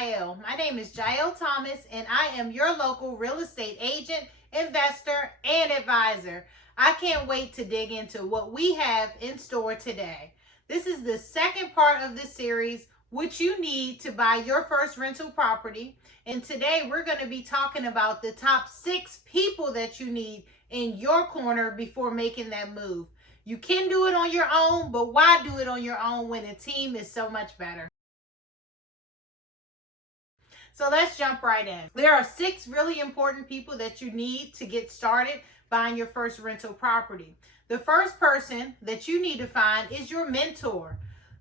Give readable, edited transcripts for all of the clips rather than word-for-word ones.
Jael. My name is Jael Thomas, and I am your local real estate agent, investor, and advisor. I can't wait to dig into what we have in store today. This is the second part of this series, which you need to buy your first rental property. And today we're going to be talking about the top 6 people that you need in your corner before making that move. You can do it on your own, but why do it on your own when a team is so much better? So let's jump right in. There are 6 really important people that you need to get started buying your first rental property. The first person that you need to find is your mentor.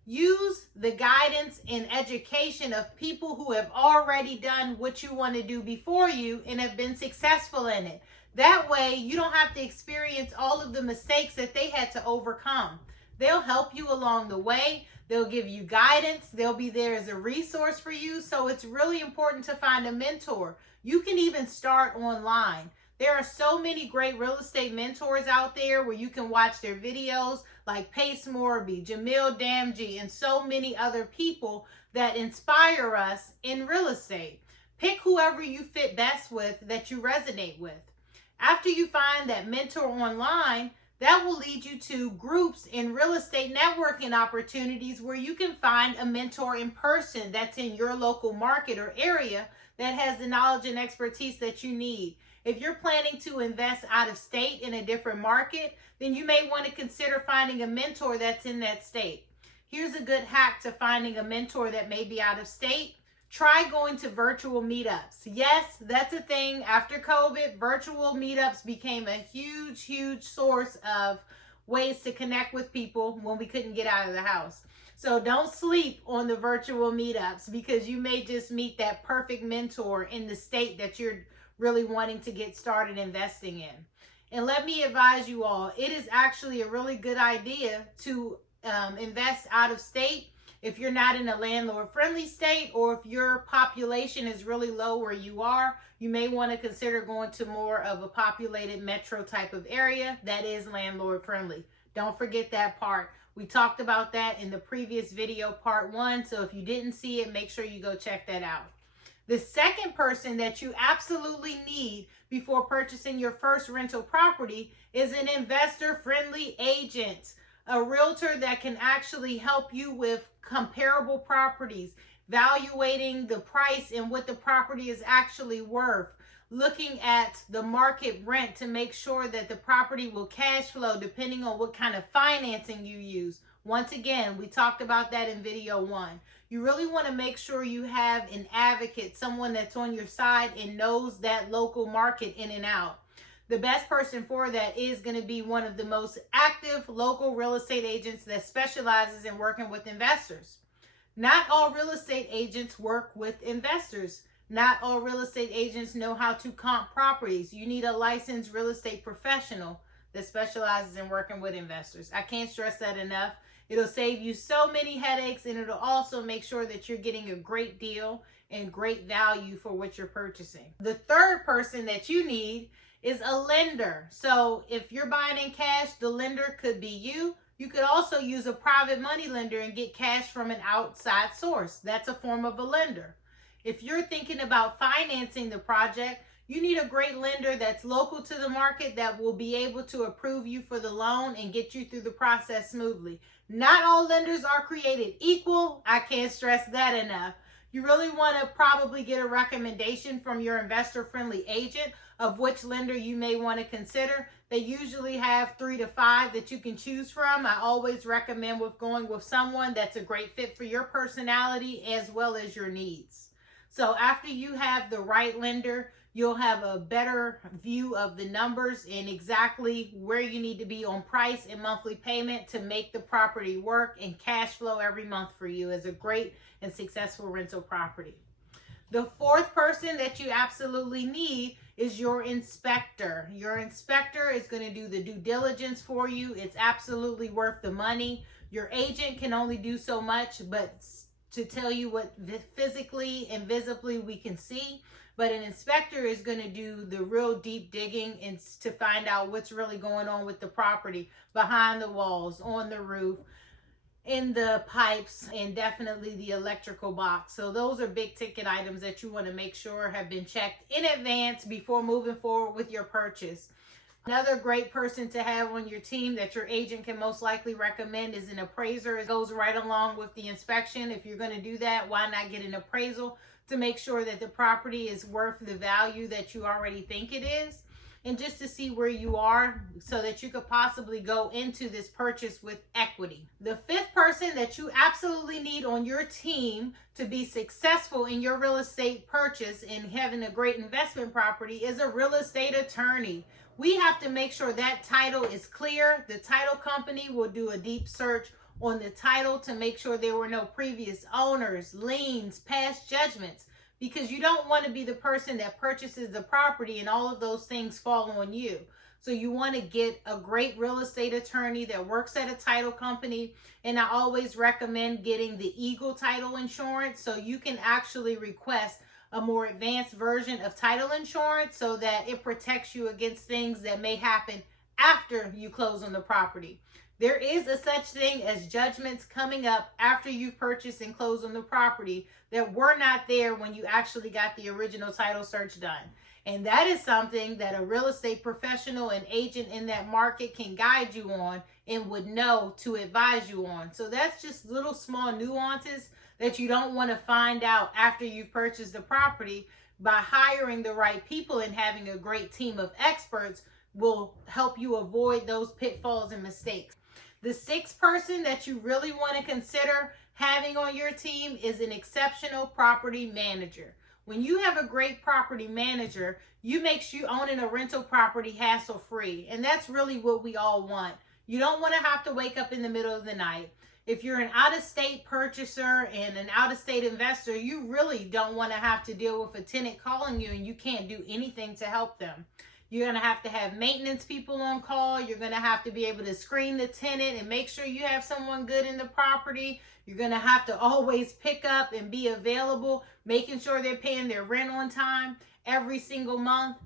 Use the guidance and education of people who have already done what you want to do before you and have been successful in it. That way, you don't have to experience all of the mistakes that they had to overcome. They'll help you along the way. They'll give you guidance. They'll be there as a resource for you. So it's really important to find a mentor. You can even start online. There are so many great real estate mentors out there where you can watch their videos, like Pace MORBY, Jamil Damji, and so many other people that inspire us in real estate. Pick whoever you fit best with, that you resonate with. After you find that mentor online, that will lead you to groups in real estate networking opportunities where you can find a mentor in person that's in your local market or area that has the knowledge and expertise that you need. If you're planning to invest out of state in a different market, then you may want to consider finding a mentor that's in that state. Here's a good hack to finding a mentor that may be out of state. Try going to virtual meetups. Yes, that's a thing. After COVID, virtual meetups became a huge source of ways to connect with people when we couldn't get out of the house. So don't sleep on the virtual meetups, because you may just meet that perfect mentor in the state that you're really wanting to get started investing in. And let me advise you all, it is actually a really good idea to invest out of state if you're not in a landlord-friendly state, or if your population is really low where you are. You may want to consider going to more of a populated metro type of area that is landlord-friendly. Don't forget that part. We talked about that in the previous video, part 1. So if you didn't see it, make sure you go check that out. The second person that you absolutely need before purchasing your first rental property is an investor-friendly agent. A realtor that can actually help you with comparable properties, evaluating the price and what the property is actually worth, looking at the market rent to make sure that the property will cash flow depending on what kind of financing you use. Once again, we talked about that in video 1. You really want to make sure you have an advocate, someone that's on your side and knows that local market in and out. The best person for that is going to be one of the most active local real estate agents that specializes in working with investors. Not all real estate agents work with investors. Not all real estate agents know how to comp properties. You need a licensed real estate professional that specializes in working with investors. I can't stress that enough. It'll save you so many headaches, and it'll also make sure that you're getting a great deal and great value for what you're purchasing. The third person that you need is a lender. So if you're buying in cash, the lender could be you. You could also use a private money lender and get cash from an outside source. That's a form of a lender. If you're thinking about financing the project, you need a great lender that's local to the market that will be able to approve you for the loan and get you through the process smoothly. Not all lenders are created equal. I can't stress that enough. You really want to probably get a recommendation from your investor-friendly agent of which lender you may want to consider. They usually have 3 to 5 that you can choose from. I always recommend going with someone that's a great fit for your personality as well as your needs. So after you have the right lender, you'll have a better view of the numbers and exactly where you need to be on price and monthly payment to make the property work and cash flow every month for you as a great and successful rental property. The fourth person that you absolutely need is your inspector. Your inspector is going to do the due diligence for you. It's absolutely worth the money. Your agent can only do so much, but to tell you what physically and visibly we can see. But an inspector is going to do the real deep digging and to find out what's really going on with the property, behind the walls, on the roof. in the pipes, and definitely the electrical box. So those are big ticket items that you want to make sure have been checked in advance before moving forward with your purchase. Another great person to have on your team that your agent can most likely recommend is an appraiser. It goes right along with the inspection. If you're going to do that, why not get an appraisal to make sure that the property is worth the value that you already think it is, and just to see where you are so that you could possibly go into this purchase with equity. The fifth person that you absolutely need on your team to be successful in your real estate purchase and having a great investment property is a real estate attorney. We have to make sure that title is clear. The title company will do a deep search on the title to make sure there were no previous owners, liens, past judgments, because you don't want to be the person that purchases the property and all of those things fall on you. So you want to get a great real estate attorney that works at a title company. And I always recommend getting the Eagle title insurance, so you can actually request a more advanced version of title insurance so that it protects you against things that may happen after you close on the property. There is a such thing as judgments coming up after you've purchased and closed on the property that were not there when you actually got the original title search done. And that is something that a real estate professional and agent in that market can guide you on and would know to advise you on. So that's just little small nuances that you don't want to find out after you've purchased the property. By hiring the right people and having a great team of experts will help you avoid those pitfalls and mistakes. The sixth person that you really want to consider having on your team is an exceptional property manager. When you have a great property manager, you make sure owning a rental property hassle-free. And that's really what we all want. You don't want to have to wake up in the middle of the night. If you're an out-of-state purchaser and an out-of-state investor, you really don't want to have to deal with a tenant calling you and you can't do anything to help them. You're going to have maintenance people on call. You're going to have to be able to screen the tenant and make sure you have someone good in the property. You're going to have to always pick up and be available, making sure they're paying their rent on time every single month.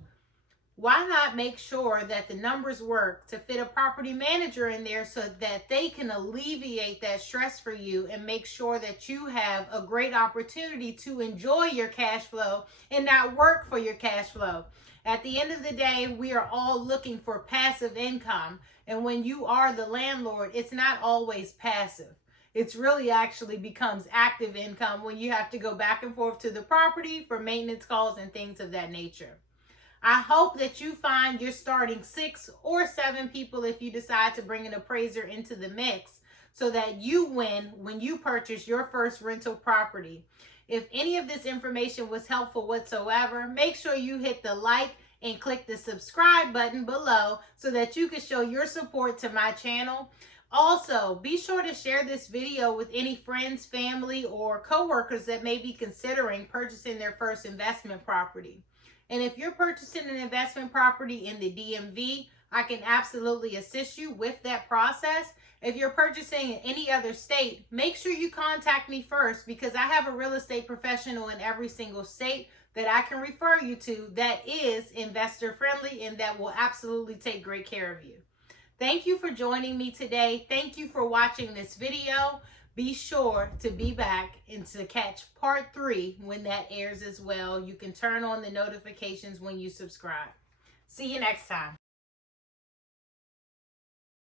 Why not make sure that the numbers work to fit a property manager in there so that they can alleviate that stress for you and make sure that you have a great opportunity to enjoy your cash flow and not work for your cash flow? At the end of the day, we are all looking for passive income. And when you are the landlord, it's not always passive. It's really actually becomes active income when you have to go back and forth to the property for maintenance calls and things of that nature. I hope that you find you're starting 6 or 7 people if you decide to bring an appraiser into the mix so that you win when you purchase your first rental property. If any of this information was helpful whatsoever, make sure you hit the like and click the subscribe button below so that you can show your support to my channel. Also, be sure to share this video with any friends, family, or coworkers that may be considering purchasing their first investment property. And if you're purchasing an investment property in the DMV, I can absolutely assist you with that process. If you're purchasing in any other state, make sure you contact me first because I have a real estate professional in every single state that I can refer you to that is investor friendly and that will absolutely take great care of you. Thank you for joining me today. Thank you for watching this video. Be sure to be back and to catch part 3 when that airs as well. You can turn on the notifications when you subscribe. See you next time.